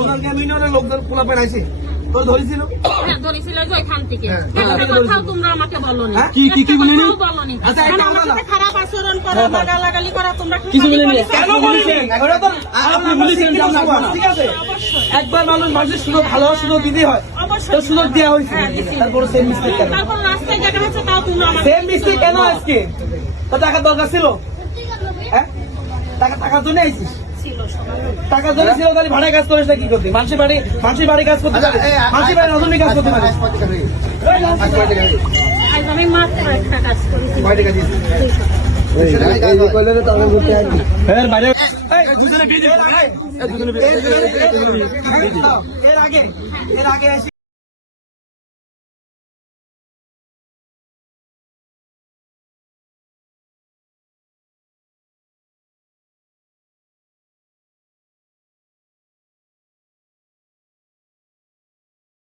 ওখানকার মিনিয়নের লোকজন পোলা পেনাইছে তোর ধরেছিল? ধরেছিল যে ওইখান থেকে। একটা ওখান থেকে কথাও তোমরা আমাকে বলনি? কি কি কি বলিনি। আচ্ছা, আমার সাথে খারাপ আচরণ করা বা করা তোমরা কিছু বলিনি? কেন বলিনি? ওটা তো আপনি বলেছেন যে আমরা ঠিক আছে? একবার মানুষ মানুষের সুযোগ ভালো সুযোগ দিতে হয়। তো সুযোগ দেওয়া হয়েছে। হ্যাঁ। তারপরে সেম মিস্টেক কেন? তারপর রাস্তায় দেখা হচ্ছে তাও তোমরা আমাকে সেম মিস্টেক কেন আজকে? তো টাকা দরকার ছিল? হ্যাঁ? টাকা টাকার জন্য আইছিস? ছিল সবাই ছিল তাহলে ভাড়া কাজ করিস না কি করতে মানুষের বাড়ি মানুষের বাড়ি কাজ করতে পারে মানুষের বাড়ি নজমি কাজ করতে পারে আমি মাত্র একটা কাজ করেছি এর বাইরে দুজনে বিয়ে দিবে এর আগে এর আগে